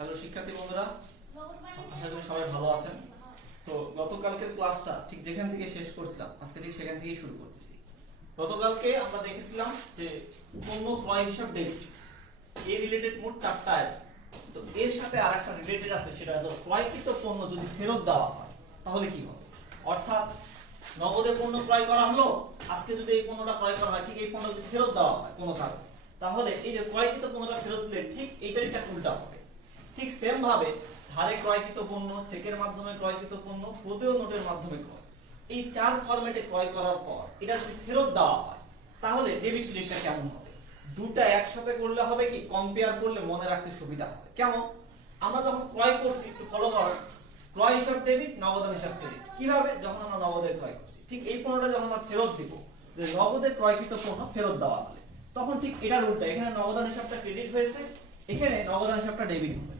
Hello শিক্ষার্থী বন্ধুরা, আশা করি সবাই ভালো আছেন। তো গতকালকের ক্লাসটা ঠিক যেখান থেকে শেষ করছিলাম আজকে ঠিক সেখান থেকেই শুরু করতেছি। গতকালকে আমরা দেখেছিলাম যে পণ্য ক্রয় হিসাব ডেবিট এই রিলেটেড মোট 4টা আছে। তো এর সাথে আরেকটা রিলেটেড আছে, সেটা হলো ক্রয়কৃত পণ্য যদি ফেরত দেওয়া হয় তাহলে কি হবে। অর্থাৎ নগদে পণ্য ক্রয় করা হলো, আজকে যদি এই পণ্যটা ক্রয় করা হয়, ঠিক এই পণ্য যদি ফেরত দেওয়া হয় কোনো কারণে, তাহলে এই যে ক্রয়কৃত পণ্যটা ফেরত দিলে ঠিক এইটার একটা উল্টা হবে। ঠিক সেম ভাবে ধারে ক্রয়কৃত পণ্য, চেকের মাধ্যমে ক্রয়কৃত পণ্য, প্রদেয় নোটের মাধ্যমে ক্রয়, এই 4 ফরম্যাটে ক্রয় করার পর এটা যদি ফেরত দেওয়া হয় তাহলে ডেবিট ক্রেডিটটা কেমন হবে। দুটো একসাথে করলে হবে কি, কম্পেয়ার করলে মনে রাখতে সুবিধা হবে। কেমন, আমরা যখন ক্রয় করছি একটু ফলো করো, ক্রয় হিসাব ডেবিট, নগদান হিসাব ক্রেডিট। কিভাবে, যখন আমরা নগদে ক্রয় করছি, ঠিক এই পণ্যটা যখন আমরা ফেরত দিব, যে নগদে ক্রয়কৃত পণ্য ফেরত দেওয়া হলে তখন ঠিক এটার উল্টা, এখানে নগদান হিসাবটা ক্রেডিট হয়েছে, এখানে নগদান হিসাবটা ডেবিট হবে।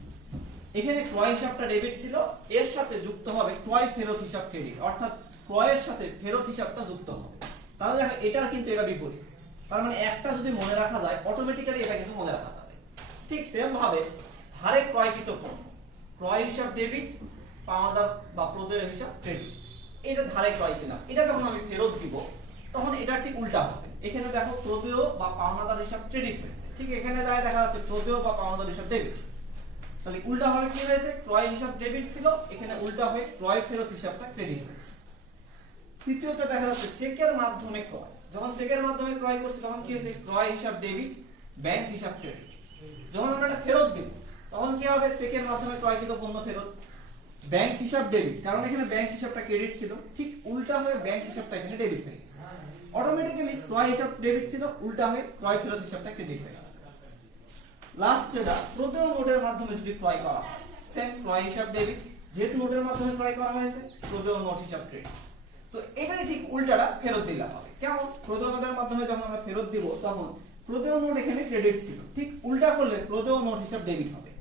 এখানে ক্রয় হিসাবটা ডেবিট ছিল, এর সাথে যুক্ত হবে ক্রয় ফেরত হিসাব ক্রেডিট, অর্থাৎ ক্রয়ের সাথে ফেরত হিসাবটা যুক্ত হবে। তাহলে দেখো এটা কিন্তু এটা বিপরীত, তার মানে একটা যদি মনে রাখা যায় অটোমেটিক্যালি এটা কিন্তু মনে রাখা যাবে। ঠিক সেম ভাবে ধারে ক্রয়কৃত পণ্য, ক্রয় হিসাব ডেবিট, পাওনাদার বা প্রদেয় হিসাব ক্রেডিট, এটা ধারে ক্রয় কিনা, এটা যখন আমি ফেরত দিব তখন এটা ঠিক উল্টা হবে। এখানে দেখো প্রদেয় বা পাওনাদার হিসাব ক্রেডিট হয়েছে, ঠিক এখানে যায় দেখা যাচ্ছে প্রদেয় বা পাওনাদার হিসাব ডেবিট। তাহলে উল্টা হবে কি হয়েছে, ক্রয় হিসাব ডেবিট ছিল, এখানে উল্টা হয়ে ক্রয় ফেরত হিসাবটা ক্রেডিট হয়েছে। তৃতীয়ত দেখা যাচ্ছে চেকের মাধ্যমে ক্রয়, যখন চেকের মাধ্যমে ক্রয় করছি তখন কি হয়েছে, ক্রয় হিসাব ডেবিট, ব্যাংক হিসাব ক্রেডিট। যখন আমরা এটা ফেরত দিব তখন কি হবে, চেকের মাধ্যমে ক্রয়কৃত পণ্য ফেরত, ব্যাংক হিসাব ডেবিট, কারণ এখানে ব্যাংক হিসাবটা ক্রেডিট ছিল, ঠিক উল্টা হয়ে ব্যাংক হিসাবটা এখানে ডেবিট হয়ে গেছে। অটোমেটিক্যালি ক্রয় হিসাব ডেবিট ছিল, উল্টা হয়ে ক্রয় ফেরত হিসাবটা ক্রেডিট হয়ে গেছে। লাস্ট যেটা প্রদেয় নোটের মাধ্যমে যদি ক্রয় করা হয়, সেম ক্রয় হিসাব ডেবিট, যেহেতু নোটের মাধ্যমে ক্রয় করা হয়েছে, প্রদেয় নোট হিসাব ক্রেডিট। তো এখানে ঠিক উল্টাটা ফেরত দিলে হবে। কেমন, প্রদেয় নোটের মাধ্যমে যখন আমরা ফেরত দিব তখন প্রদেয় নোট এখানে ক্রেডিট ছিল, ঠিক উল্টা করলে প্রদেয় নোট হিসাব ডেবিট হবে।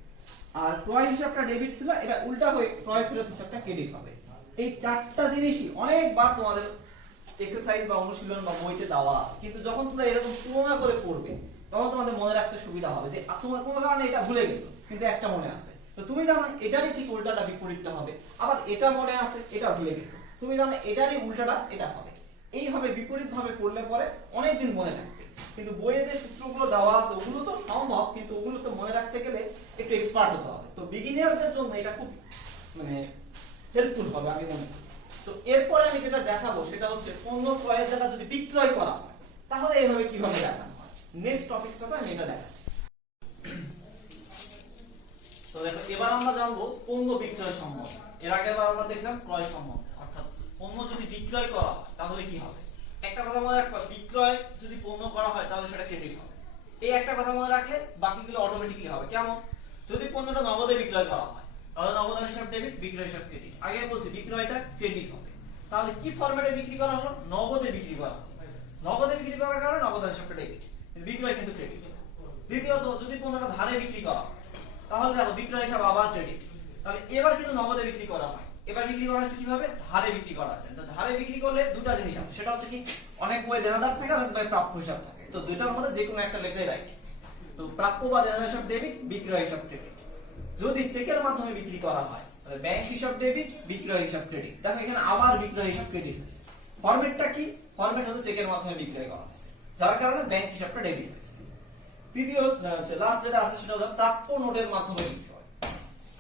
আর ক্রয় হিসাবটা ডেবিট ছিল, এটা উল্টা হয়ে ক্রয় ফেরত হিসাবটা ক্রেডিট হবে। এই 4টা জিনিসই অনেকবার তোমাদের এক্সারসাইজ বা অনুশীলন বা বইতে দেওয়া আছে, কিন্তু যখন তোমরা এরকম তুলনা করে পড়বে তখন তোমাদের মনে রাখতে সুবিধা হবে যে তোমার কোনো কারণে এটা ভুলে গেছো কিন্তু একটা মনে আছে, তো তুমি জানো এটারই ঠিক উল্টাটা বিপরীতটা হবে। আবার এটা মনে আছে, এটা ভুলে গেছো, তুমি জানো এটারই উল্টাটা এটা হবে। এইভাবে বিপরীত ভাবে পড়লে পরে অনেকদিন মনে থাকবে। কিন্তু বইয়ে যে সূত্রগুলো দেওয়া আছে ওগুলো তো সম্ভব, কিন্তু ওগুলো তো মনে রাখতে গেলে একটু এক্সপার্ট হতে হবে। তো বিগিনারদের জন্য এটা খুব হেল্পফুল হবে আমি মনে করি। তো এরপরে আমি যেটা দেখাবো সেটা হচ্ছে পণ্য ক্রয়ের জায়গা যদি বিক্রয় করা হয় তাহলে এইভাবে কিভাবে দেখানো হয়। নেক্সট টপিকসটাতে আমি এটা দেখাচ্ছি। তো দেখো এবার আমরা জানবো পণ্য বিক্রয় সম্বন্ধে। এর আগের বার আমরা দেখলাম ক্রয় সম্বন্ধে, অর্থাৎ পণ্য যদি বিক্রয় করা হয় তাহলে কি হবে। একটা কথা মনে রাখবা, বিক্রয় যদি পণ্য করা হয় তাহলে সেটা ক্রেডিট হবে। এই একটা কথা মনে রাখলে বাকিগুলো অটোমেটিক্যালি হবে। কেমন, যদি পণ্যটা নগদে বিক্রয় করা হয় তাহলে নগদান হিসাব ডেবিট, বিক্রয় হিসাব ক্রেডিট। আগে বলছি বিক্রয়টা ক্রেডিট হবে। তাহলে কি ফরম্যাটে বিক্রি করা হলো, নগদে বিক্রি করা হলো, নগদে বিক্রি করার কারণে নগদান হিসাবটা ডেবিট, বিক্রয় কিন্তু ক্রেডিট। দ্বিতীয়ত যদি পণ্যটা ধারে বিক্রি করা হয় তাহলে দেখো বিক্রয় হিসাব আবার ক্রেডিট। তাহলে এবার কিন্তু নগদে বিক্রি করা হয়, এবার বিক্রি করা হচ্ছে কিভাবে, ধারে বিক্রি করা আছে। তো ধারে বিক্রি করলে দুটো জিনিস আছে, সেটা হচ্ছে কি অনেক বই দেনাদার থাকে আর বই প্রাপ্য হিসাব থাকে। তো দুইটার মধ্যে যে কোনো একটা লেখাই রাইট। তো প্রাপ্য বা দেনাদার হিসাব ডেবিট, বিক্রয় হিসাব ক্রেডিট। যদি চেকের মাধ্যমে বিক্রি করা হয় তাহলে ব্যাংক হিসাব ডেবিট, বিক্রয় হিসাব ক্রেডিট। দেখো এখানে আবার বিক্রয় হিসাব ক্রেডিট হয়েছে। ফরম্যাটটা কি, ফরম্যাট হচ্ছে চেকের মাধ্যমে বিক্রয় করা হয়েছে, যার কারণে ব্যাংক হিসাবটা ডেবিট হয়েছে। তৃতীয় লাস্ট যেটা আছে সেটা হলো প্রাপ্য নোটের মাধ্যমে বিক্রয়,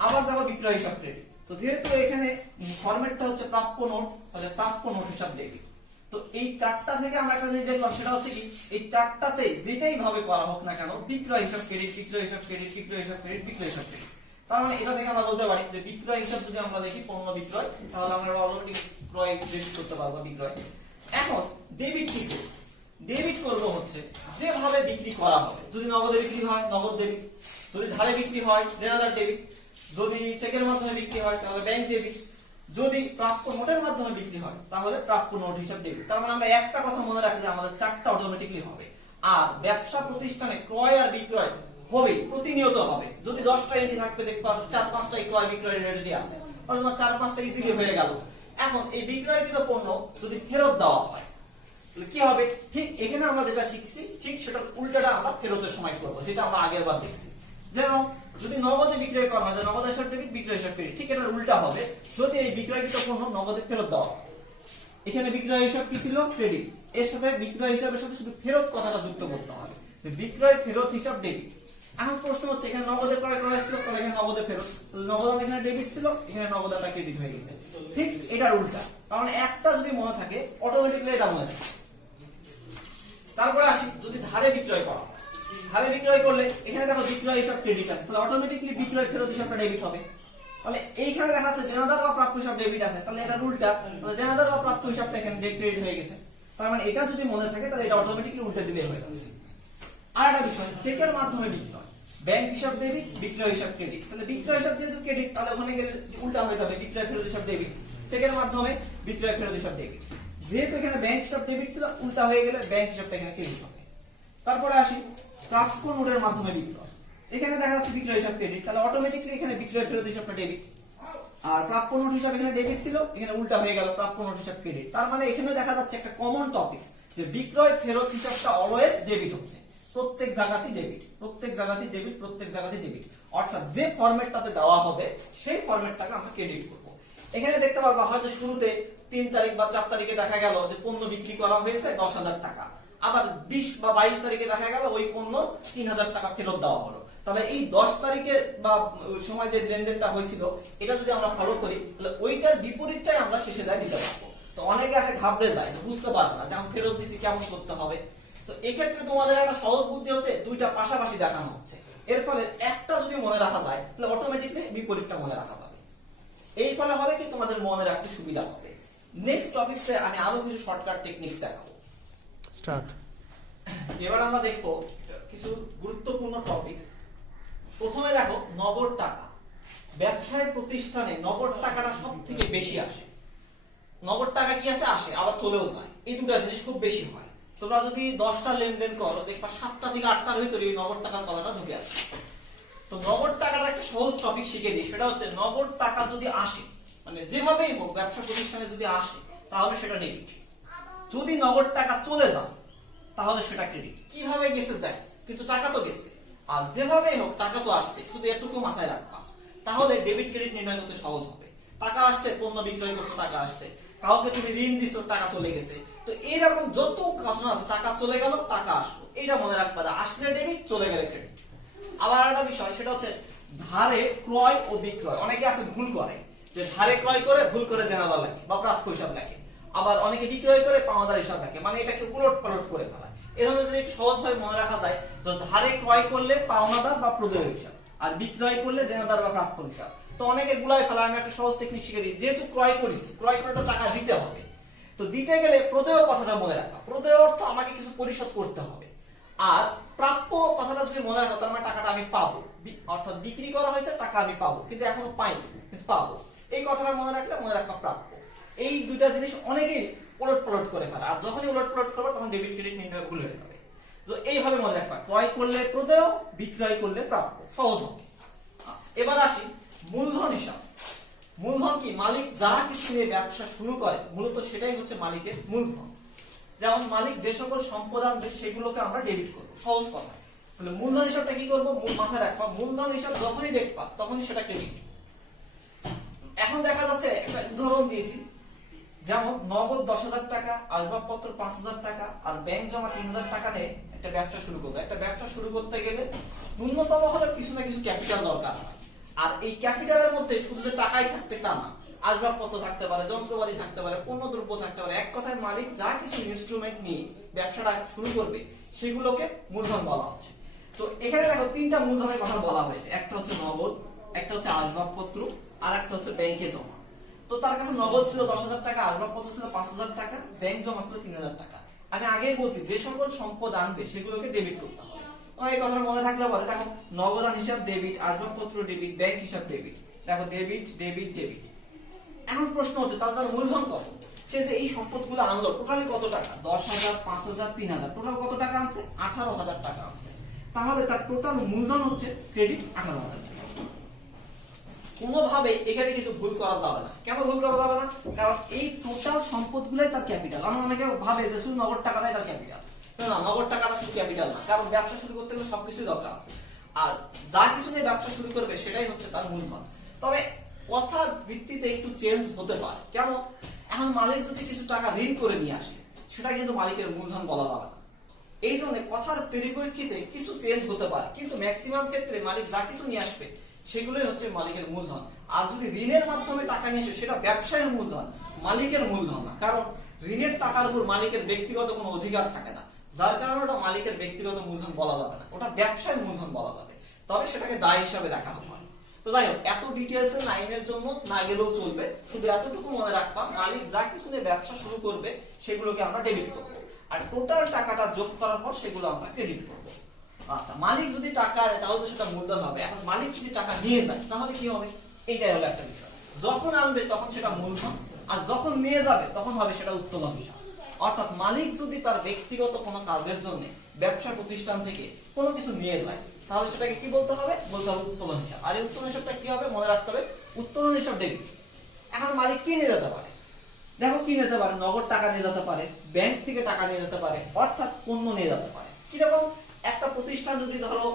আবার দেখো বিক্রয় হিসাব ক্রেডিট। তো যেহেতু এখানে ফরম্যাটটা হচ্ছে প্রাপ্য নোট, তাহলে প্রাপ্য নোট হিসাব ডেবিট। তো এই 4টা থেকে আমরা একটা জিনিস দেখলাম, সেটা হচ্ছে কি এই 4টাতে যেটাই ভাবে করা হোক না কেন, বিক্রয় হিসাব ক্রেডিট, বিক্রয় হিসাব ক্রেডিট, বিক্রয় হিসাব ক্রেডিট, বিক্রয় হিসাব ক্রেডিট। তার মানে এটা থেকে আমরা বলতে পারি যে বিক্রয় হিসাব যদি আমরা দেখি পণ্য বিক্রয়, তাহলে আমরা অলরেডি ক্রয় ডেবিট করতে পারবো বিক্রয়। এখন ডেবিট কি করব, ডেবিট করব হচ্ছে যেভাবে বিক্রি করা হবে। যদি নগদে বিক্রি হয় নগদ ডেবিট, যদি ধারে বিক্রি হয় দেনাদার ডেবিট, যদি চেকের মাধ্যমে বিক্রি হয় তাহলে ব্যাংক ডেবিট, যদি প্রাপ্য নোটের মাধ্যমে বিক্রি হয় তাহলে প্রাপ্য নোট হিসাব ডেবিট। তার মানে আমরা একটা কথা মনে রাখি যে আমাদের 4টা অটোমেটিক্যালি হবে। আর ব্যবসা প্রতিষ্ঠানে ক্রয় আর বিক্রয় হবে, প্রতিনিয়ত হবে। যদি 10টা এন্ট্রি থাকবে দেখবা 4-5টাই ক্রয় বিক্রয় রিলেটেড আছে, তাহলে তোমার 4-5টা ইজিলি হয়ে গেল। এখন এই বিক্রয়কৃত পণ্য যদি ফেরত দেওয়া হয় তাহলে কি হবে, ঠিক এখানে আমরা যেটা শিখছি ঠিক সেটা উল্টাটা আমরা ফেরতের সময় করব, যেটা আমরা আগের বার দেখছি। যেমন যদি নগদে বিক্রয় করা হয় বিক্রয় হিসাব ক্রেডিট। ঠিক এটার উল্টা হবে যদি এই বিক্রয়কৃত পণ্য নগদে ফেরত দেওয়া হয়। এখানে বিক্রয় হিসাব কি ছিল? ক্রেডিট। এর সাথে বিক্রয় হিসাবের সাথে শুধু ফেরত কথাটা যুক্ত করতে হবে, বিক্রয় ফেরত হিসাব ডেবিট। এখন প্রশ্ন হচ্ছে এখানে নগদে ক্রয় করা হয়েছিল, তাহলে এখানে নগদে ফেরত, নগদ এখানে ডেবিট ছিল, এখানে নগদ একটা ক্রেডিট হয়ে গেছে। ঠিক এটার উল্টা, কারণ একটা যদি মনে থাকে অটোমেটিক্যালি এটা মনে থাকে। তারপরে আসি যদি ধারে বিক্রয় করা হয়, ধারে বিক্রয় করলে এখানে দেখো বিক্রয় হিসাব ক্রেডিট আছে, তাহলে অটোমেটিক্যালি বিক্রয় ফেরত হিসাবটা ডেবিট হবে। তাহলে এইখানে দেখা যাচ্ছে দেনাদার বা প্রাপ্য হিসাব ডেবিট আছে, তাহলে এটা উল্টা, তাহলে দেনাদার বা প্রাপ্য হিসাবটা এখানে ক্রেডিট হয়ে গেছে। তার মানে এটা যদি মনে থাকে তাহলে এটা অটোমেটিক্যালি উল্টে দিলে হয়ে যাচ্ছে। আর একটা বিষয়, চেকের মাধ্যমে বিক্রয়, ব্যাংক হিসাব ডেবিট, বিক্রয় হিসাব ক্রেডিট। তাহলে বিক্রয় হিসাব যেহেতু ক্রেডিট, তাহলে ওখানে গেলে উল্টা হয়ে যাবে, বিক্রয় ফেরত হিসাব ডেবিট, চেকের মাধ্যমে বিক্রয় ফেরত হিসাব ডেবিট। যেহেতু এখানে ব্যাংক হিসাব ডেবিট ছিল, উল্টা হয়ে গেলে ব্যাংক হিসাবটা এখানে ক্রেডিট হবে। তারপরে আসি প্রাপ্য নোটের মাধ্যমে বিক্রয়, এখানে দেখা যাচ্ছে বিক্রয় হিসাব ক্রেডিট, তাহলে অটোমেটিক্যালি এখানে বিক্রয় ফেরত হিসাবটা ডেবিট। আর প্রাপ্য নোট হিসাব এখানে ডেবিট ছিল, এখানে উল্টা হয়ে গেল, প্রাপ্য নোট হিসাব ক্রেডিট। তার মানে এখানে দেখা যাচ্ছে একটা কমন টপিকস যে বিক্রয় ফেরত হিসাবটা অলওয়েজ ডেবিট হচ্ছে, প্রত্যেক জায়গাতেই ডেবিট, প্রত্যেক জায়গাতেই ডেবিট, প্রত্যেক জায়গাতেই ডেবিট। অর্থাৎ যে ফরম্যাটটাতে দেওয়া হবে সেই ফরম্যাটটাকে আমরা ক্রেডিট করব। এখানে দেখতে পারবা হয়তো শুরুতে 3 তারিখ বা 4 তারিখে দেখা গেল যে পণ্য বিক্রি করা হয়েছে 10,000 টাকা, আবার 20 বা 22 তারিখে দেখা গেল ওই পণ্য 3,000 টাকা ফেরত দেওয়া হলো। তাহলে এই 10 তারিখের বা ওই সময় যে লেনদেনটা হয়েছিল এটা যদি আমরা ফলো করি, তাহলে ওইটার বিপরীতটাই আমরা শেষে দিতে পারবো। তো অনেকে আসে ঘাবড়ে যায়, বুঝতে পারে না যে আমি ফেরত দিছি কেমন করতে হবে। তো এক্ষেত্রে তোমাদের একটা সহজ বুদ্ধি হচ্ছে দুইটা পাশাপাশি দেখানো হচ্ছে, এর ফলে একটা যদি মনে রাখা যায় তাহলে অটোমেটিকলি বিপরীতটা মনে রাখা যাবে। এই ফলে হবে কি তোমাদের মনে রাখতে সুবিধা হবে। নেক্সট টপিকসে আমি আরো কিছু শর্টকাট টেকনিক্স দেখাবো। স্টার্ট। এবার আমরা দেখবো কিছু গুরুত্বপূর্ণ টপিকস। প্রথমে দেখো নগদ টাকা। ব্যবসায় প্রতিষ্ঠানে নগদ টাকাটা সবথেকে বেশি আসে। নগদ টাকা কি আছে? আসে, আবার চলেও যায়। এই দুটো জিনিস খুব বেশি হয়। তোমরা যদি 10টা লেনদেন করো দেখবা 7টা থেকে 8টার ভিতরে এই নগদ টাকার কথাটা ঢুকে আসে। তো নগদ টাকার একটা সহজ টপিক শিখে দিই, সেটা হচ্ছে নগদ টাকা যদি আসে, মানে যেভাবেই হোক ব্যবসা প্রতিষ্ঠানে যদি আসে তাহলে সেটা ডেবিট। যদি নগদ টাকা চলে যায় তাহলে সেটা ক্রেডিট। কিভাবে গেছে যায়, কিন্তু টাকা তো গেছে। আর যেভাবেই হোক টাকা তো আসছে, শুধু এটুকু মাথায় রাখবা, তাহলে ডেবিট ক্রেডিট নির্ণয় করতে সহজ হবে। টাকা আসছে, পণ্য বিক্রয় করছো, টাকা আসছে, কাউকে তুমি ঋণ দিছো, টাকা চলে গেছে। তো এইরকম যত ঘটনা আছে, টাকা চলে গেল, টাকা আসলো, এইটা মনে রাখবা, আসলে ডেবিট, চলে গেলে ক্রেডিট। আবার একটা বিষয়, সেটা হচ্ছে ধারে ক্রয় ও বিক্রয়। অনেকে আছে ভুল করে, যে ধারে ক্রয় করে ভুল করে দেনাদার লেখে বা প্রাপ্য হিসাব লেখে, আবার অনেকে বিক্রয় করে পাওনাদার হিসাব লেখে, মানে এটাকে উলট পালট করে ফেলায়। এই ধরনের যদি একটু সহজভাবে মনে রাখা যায়, তো ধারে ক্রয় করলে পাওনাদার বা প্রদেয় হিসাব, আর বিক্রয় করলে দেনাদার বা প্রাপ্য হিসাব। তো অনেকে গুলাই ফেলা, আমি একটা সহজ টেকনিক শিখে দিই। যেহেতু ক্রয় করেছি, ক্রয় করে তো টাকা দিতে হবে, তো দিতে গেলে প্রদেয় কথাটা মনে রাখা। প্রদেয় অর্থ আমাকে কিছু পরিশোধ করতে হবে। আর প্রাপ্য কথাটা যদি মনে রাখো, তার মানে টাকাটা আমি পাবো, অর্থাৎ বিক্রি করা হয়েছে, টাকা আমি পাবো, কিন্তু এখনো পাইনি, কিন্তু পাবো। এই কথাটা মনে রাখলে মনে রাখবা প্রাপ্য। এই দুইটা জিনিস অনেকেই উলট পালট করে ফেলে, আর যখনই উলট পালট করবে তখন ডেবিট ক্রেডিট নির্ণয় ভুল হয়ে যাবে। তো এইভাবে মনে রাখবা, ক্রয় করলে প্রদেয়, বিক্রয় করলে প্রাপ্য, সহজ হবে। এবার আসি মূলধন হিসাব। মূলধন কি? মালিক যারা কিছু নিয়ে ব্যবসা শুরু করে, মূলত সেটাই হচ্ছে মালিকের মূলধন। যেমন মালিক যে সকল সম্পদ আনবে সেগুলোকে আমরা ডেবিট করবো, সহজ কথা। তাহলে মূলধন হিসাবটা কি করবো? মাথায় রাখবা, মূলধন হিসাব যখনই দেখবা তখনই সেটা ক্রেডিট। এখন দেখা যাচ্ছে একটা উদাহরণ দিয়েছি, যেমন নগদ 10,000 টাকা, আসবাবপত্র 5,000 টাকা, আর ব্যাংক জমা 3,000 টাকা নিয়ে একটা ব্যবসা শুরু করতে। একটা ব্যবসা শুরু করতে গেলে ন্যূনতম হলে কিছু না কিছু ক্যাপিটাল দরকার হয়। আর এই ক্যাপিটালের মধ্যে শুধু যে টাকাই থাকবে তা না, আসবাবপত্র থাকতে পারে, যন্ত্রপাতি থাকতে পারে, পণ্যদ্রব্য থাকতে পারে। এক কথায় মালিক যা কিছু ইনস্ট্রুমেন্ট নিয়ে ব্যবসাটা শুরু করবে সেগুলোকে মূলধন বলা হচ্ছে। তো এখানে দেখো 3টা মূলধনের কথা বলা হয়েছে, একটা হচ্ছে নগদ, একটা হচ্ছে আসবাবপত্র, আর একটা হচ্ছে ব্যাংকে জমা। তো তার কাছে নগদ ছিল 10,000 টাকা, আসবাবপত্র ছিল 5,000 টাকা, ব্যাংক জমা ছিল 3,000 টাকা। আমি আগেই বলছি যে সকল সম্পদ আনবে সেগুলোকে ডেবিট করতে হবে। এই কথা মনে থাকলে বলে, দেখো নগদান হিসাব ডেবিট, আসবাবপত্র ডেবিট, ব্যাংক হিসাব ডেবিট। দেখো ডেবিট ডেবিট ডেবিট। এখন প্রশ্ন হচ্ছে তার মূলধন কত? সে যে এই সম্পদগুলো আনলো টোটালি কত টাকা? 10,000, 5,000, 3,000, টোটাল কত টাকা আনছে? 18,000 টাকা আনছে। তাহলে তার টোটাল মূলধন হচ্ছে ক্রেডিট 18,000 টাকা। কোনোভাবে এখানে কিন্তু ভুল করা যাবে না। কেন ভুল করা যাবে না? কারণ এই টোটাল সম্পদগুলাই তার ক্যাপিটাল। আমরা অনেকে ভাবে যে শুধু নগদ টাকাটাই তার ক্যাপিটাল। না, নগদ টাকাটা শুধু ক্যাপিটাল না, কারণ ব্যবসা শুরু করতে গেলে সবকিছুই দরকার আছে। আর যা কিছু নিয়ে ব্যবসা শুরু করবে সেটাই হচ্ছে তার মূলধন। তবে কথার ভিত্তিতে একটু চেঞ্জ হতে পারে। কেন? এখন মালিক যদি কিছু টাকা ঋণ করে নিয়ে আসে, সেটা কিন্তু মালিকের মূলধন বলা যাবে না। এই জন্য কথার পরিপ্রেক্ষিতে কিছু চেঞ্জ হতে পারে, কিন্তু ম্যাক্সিমাম ক্ষেত্রে মালিক যা কিছু নিয়ে আসবে সেগুলোই হচ্ছে মালিকের মূলধন। আর যদি ঋণের মাধ্যমে টাকা নিয়ে আসে, সেটা ব্যবসায়ের মূলধন, মালিকের মূলধন না। কারণ ঋণের টাকার উপর মালিকের ব্যক্তিগত কোনো অধিকার থাকে না, যার কারণে ওটা মালিকের ব্যক্তিগত মূলধন বলা যাবে না, ওটা ব্যবসায়ের মূলধন বলা যাবে। তবে সেটাকে দায় হিসাবে দেখানো হয়। তো যাই হোক, এত ডিটেলস এর লাইনের জন্য না গেলেও চলবে, শুধু এতটুকু মনে রাখবা, মালিক যা কিছু নিয়ে ব্যবসা শুরু করবে সেগুলোকে আমরা ডেবিট করব, আর টোটাল টাকাটা যোগ করার পর সেগুলো আমরা ক্রেডিট করব। আচ্ছা, মালিক যদি টাকা দেয় তাহলে সেটা মূলধন হবে। এখন মালিক যদি টাকা নিয়ে যায় তাহলে কি হবে? এইটাই হলো একটা বিষয়। যখন আনবে তখন সেটা মূলধন, আর যখন নিয়ে যাবে তখন হবে সেটা উত্তোলন হিসাব। অর্থাৎ মালিক যদি তার ব্যক্তিগত কোনো কাজের জন্য ব্যবসা প্রতিষ্ঠান থেকে কোনো কিছু নিয়ে যায়, তাহলে সেটাকে কি বলতে হবে? বলতে হবে উত্তোলন হিসাব। আর এই উত্তোলন হিসাবটা কি হবে? মনে রাখতে হবে, উত্তোলন হিসাব ডেবিট। এখন মালিক কি নিয়ে যেতে পারে? দেখো, কি নিতে পারে? নগদ টাকা নিয়ে যেতে পারে, ব্যাংক থেকে টাকা নিয়ে যেতে পারে, অর্থাৎ পণ্য নিয়ে যেতে পারে। কিরকম? একটা প্রতিষ্ঠান যদি ধরো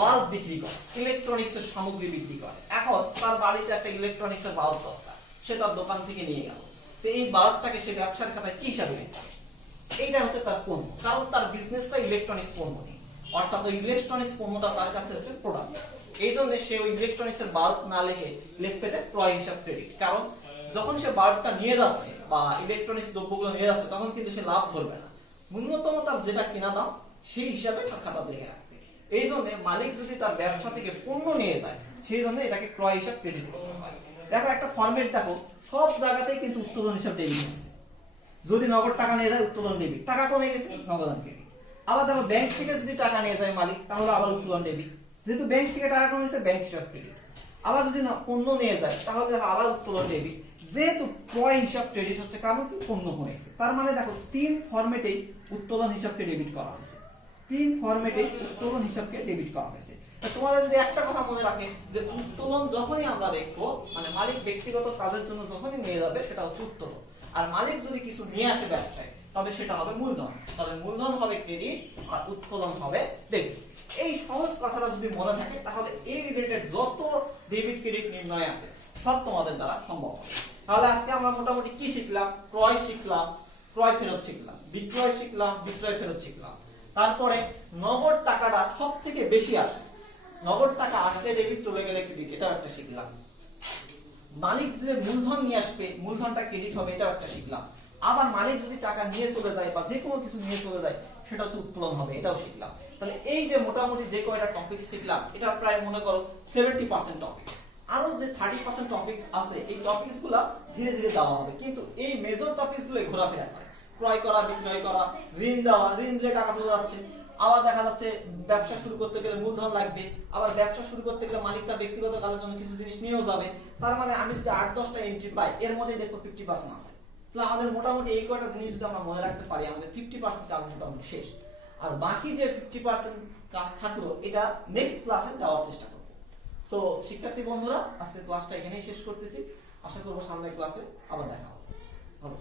বাল্ব বিক্রি করে, ইলেকট্রনিক্স এর সামগ্রী বিক্রি করে, এখন তার বাড়িতে একটা ইলেকট্রনিক্স এর বাল্ব দরকার, সে তার দোকান থেকে নিয়ে গেল। তো এই বাল্বটাকে সে ব্যবসার খাতায় কি হিসাবে লিখবে? এইটা হচ্ছে তার পণ্য, কারণ তার বিজনেসটা ইলেকট্রনিক্স পণ্য নিয়ে, অর্থাৎ ওই ইলেকট্রনিক্স পণ্যটা তার কাছে হচ্ছে প্রোডাক্ট। এই জন্য সে ওই ইলেকট্রনিক্স এর বাল্ব না লিখে লিখবে যে ক্রয় হিসাব ক্রেডিট। কারণ যখন সে বাল্বটা নিয়ে যাচ্ছে বা ইলেকট্রনিক্স দ্রব্যগুলো নিয়ে যাচ্ছে, তখন কিন্তু সে লাভ ধরবে না, ন্যূনতম তার যেটা কিনা দাম সেই হিসাবে তার খাতা লিখে রাখবে। এই জন্য মালিক যদি তার ব্যবসা থেকে পণ্য নিয়ে যায়, সেই জন্য এটাকে ক্রয় হিসাব ক্রেডিট করতে হয়। দেখো, একটা ফরম্যাট দেখো, সব জায়গাতেই কিন্তু উত্তোলন হিসাব ডেবিট আছে। যদি নগদ টাকা নিয়ে যায় উত্তোলন ডেবিট, টাকা কমে গেছে নগদান ক্রেডিট। আবার দেখো, ব্যাংক থেকে যদি টাকা নিয়ে যায় মালিক, তাহলে আবার উত্তোলন ডেবিট, যেহেতু ব্যাংক থেকে টাকা কমেছে ব্যাংক হিসাব ক্রেডিট। আবার যদি পণ্য নিয়ে যায় তাহলে আবার উত্তোলন ডেবিট, যেহেতু ক্রয় হিসাব ক্রেডিট হচ্ছে, কারণ কি পণ্য কমেছে। তার মানে দেখো, তিন ফরম্যাটেই উত্তোলন হিসাবকে ডেবিট করা হয়েছে, তিন ফরম্যাটেই উত্তোলন হিসাবকে ডেবিট করা হয়েছে। তোমাদের যদি একটা কথা মনে রাখে যে উত্তোলন যখনই আমরা দেখবো, মানে মালিক ব্যক্তিগত কাজের জন্য যখনই নিয়ে যাবে সেটা হচ্ছে উত্তোলন। আর মালিক যদি কিছু নিয়ে আসে ব্যবসায়, তবে সেটা হবে মূলধন। তবে মূলধন হবে ক্রেডিট আর উত্তোলন হবে ডেবিট। এই সহজ কথাটা যদি মনে থাকে, তাহলে এই রিলেটেড যত ডেবিট ক্রেডিট নির্ণয় আছে সব তোমাদের দ্বারা সম্ভব হবে। তাহলে আজকে আমরা মোটামুটি কি শিখলাম? ক্রয় শিখলাম, ক্রয় ফেরত শিখলাম, বিক্রয় শিখলাম, বিক্রয় ফেরত শিখলাম। তারপরে নগদ টাকাটা সব থেকে বেশি আসে, নগদ টাকা আসলে ডেবিট, চলে গেলে ক্রেডিট, এটাও একটা শিখলাম। মালিক যে মূলধন নিয়ে আসবে, মূলধনটা ক্রেডিট হবে, এটাও একটা শিখলাম। আবার মালিক যদি টাকা নিয়ে চলে যায় বা যে কোনো কিছু নিয়ে চলে যায়, সেটা হচ্ছে উত্তোলন হবে, এটাও শিখলাম। তাহলে এই যে মোটামুটি যে কয়টা টপিক শিখলাম, এটা প্রায় মনে করো 70% টপিক। আরো যে 30% টপিকস আছে, এই টপিকস গুলা ধীরে ধীরে দেওয়া হবে, কিন্তু এই মেজর টপিকস গুলো ঘোরাফেরা করে। ক্রয় করা, বিক্রয় করা, ঋণ দেওয়া, ঋণ দিলে টাকা চলে যাচ্ছে। আবার দেখা যাচ্ছে ব্যবসা শুরু করতে গেলে মূলধন লাগবে, আবার ব্যবসা শুরু করতে গেলে মালিক তার ব্যক্তিগত কাজের জন্য কিছু জিনিস নিয়েও যাবে। তার মানে আমি যদি 8-10টা এন্ট্রি পাই, এর মধ্যে দেখো 50% আছে। তাহলে আমাদের মোটামুটি এই কয়টা জিনিস যদি আমরা মনে রাখতে পারি, আমাদের 50% কাজ মোটামুটি শেষ। আর বাকি যে 50% কাজ থাকলো, এটা নেক্সট ক্লাসে দেওয়ার চেষ্টা করব। সো শিক্ষার্থী বন্ধুরা, আজকে ক্লাসটা এখানেই শেষ করতেছি। আশা করবো সামনের ক্লাসে আবার দেখা হবে। ভালো।